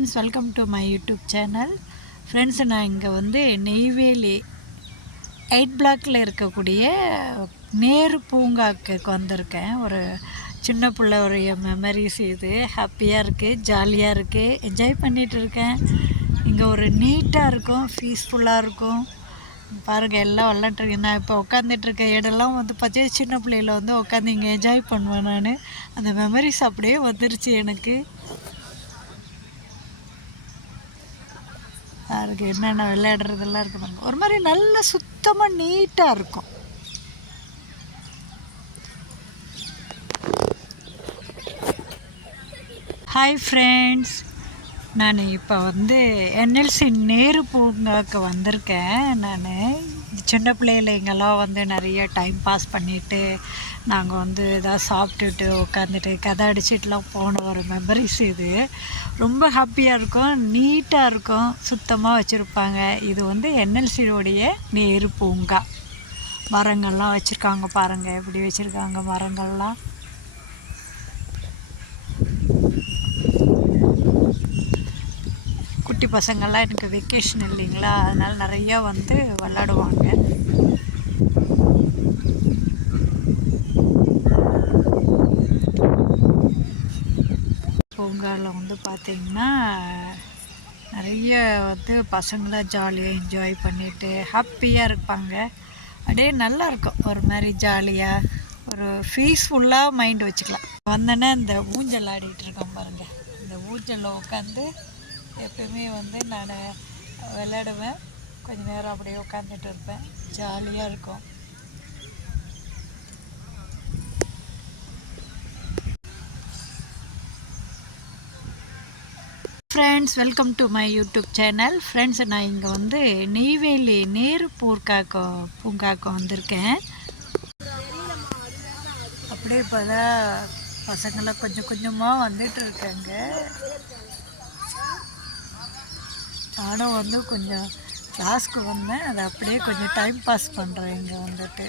Welcome to my YouTube channel. Friends, நான் இங்கே வந்து நெய்வேலி 8 பிளாக்கில் இருக்கக்கூடிய நேரு பூங்காவுக்கு வந்திருக்கேன். ஒரு சின்ன பிள்ளை ஒரு மெமரிஸ் இது ஹாப்பியாக இருக்குது, ஜாலியாக இருக்குது, என்ஜாய் பண்ணிகிட்டு இருக்கேன். இங்கே ஒரு நீட்டாக இருக்கும், பீஸ்ஃபுல்லாக இருக்கும். பாருங்கள், எல்லாம் விளாண்டுருக்கேன். நான் இப்போ உட்காந்துட்ருக்க இடம்லாம் வந்து பார்த்தா சின்ன பிள்ளையில் வந்து உட்காந்து இங்கே என்ஜாய் பண்ணுவேன். நான் அந்த மெமரிஸ் அப்படியே வந்துருச்சு எனக்கு. அதுக்கு என்னென்ன விளையாடுறதெல்லாம் இருக்குது. ஒரு மாதிரி நல்ல சுத்தமாக நீட்டாக இருக்கும். ஹாய் ஃப்ரெண்ட்ஸ், நான் இப்போ வந்து என்எல்சி நேரு பூங்காவுக்கு வந்திருக்கேன். நான் சின்ன பிள்ளையில இங்கெல்லாம் வந்து நிறைய டைம் பாஸ் பண்ணிவிட்டு நாங்கள் வந்து எதாவது சாப்பிட்டுட்டு உட்காந்துட்டு கதை அடிச்சிட்டுலாம் போன ஒரு மெமரிஸ் இது. ரொம்ப ஹாப்பியாக இருக்கும், நீட்டாக இருக்கும், சுத்தமாக வச்சுருப்பாங்க. இது வந்து என்எல்சியோடைய நேரு பூங்கா. மரங்கள்லாம் வச்சுருக்காங்க, பாருங்கள் எப்படி வச்சுருக்காங்க மரங்கள்லாம். குட்டி பசங்கள்லாம் எனக்கு வெக்கேஷன் இல்லைங்களா, அதனால் நிறையா வந்து விளாடுவாங்க. பூங்காவில் வந்து பார்த்திங்கன்னா நிறைய வந்து பசங்களாம் ஜாலியாக என்ஜாய் பண்ணிவிட்டு ஹாப்பியாக இருப்பாங்க. அப்படியே நல்லாயிருக்கும், ஒரு மாதிரி ஜாலியாக ஒரு பீஸ்ஃபுல்லாக மைண்ட் வச்சுக்கலாம். வந்தோன்னே இந்த ஊஞ்சல் ஆடிட்டு இருக்கோம் பாருங்கள். இந்த ஊஞ்சலில் உட்காந்து எப்பயுமே வந்து நான் விளையாடுவேன். கொஞ்சம் நேரம் அப்படியே உட்காந்துட்டு இருப்பேன், ஜாலியாக இருக்கும். Friends, welcome to my YouTube channel. Friends, நான் இங்கே வந்து நெய்வேலி நேரு பூங்காவுக்கு வந்திருக்கேன். அப்படியே இப்போ தான் பசங்களாம் கொஞ்சம் கொஞ்சமாக வந்துட்டு இருக்காங்க. நானும் வந்து கொஞ்சம் கிளாஸ்க்கு வந்தேன், அதை அப்படியே கொஞ்சம் டைம் பாஸ் பண்ணுறேன் இங்கே வந்துட்டு.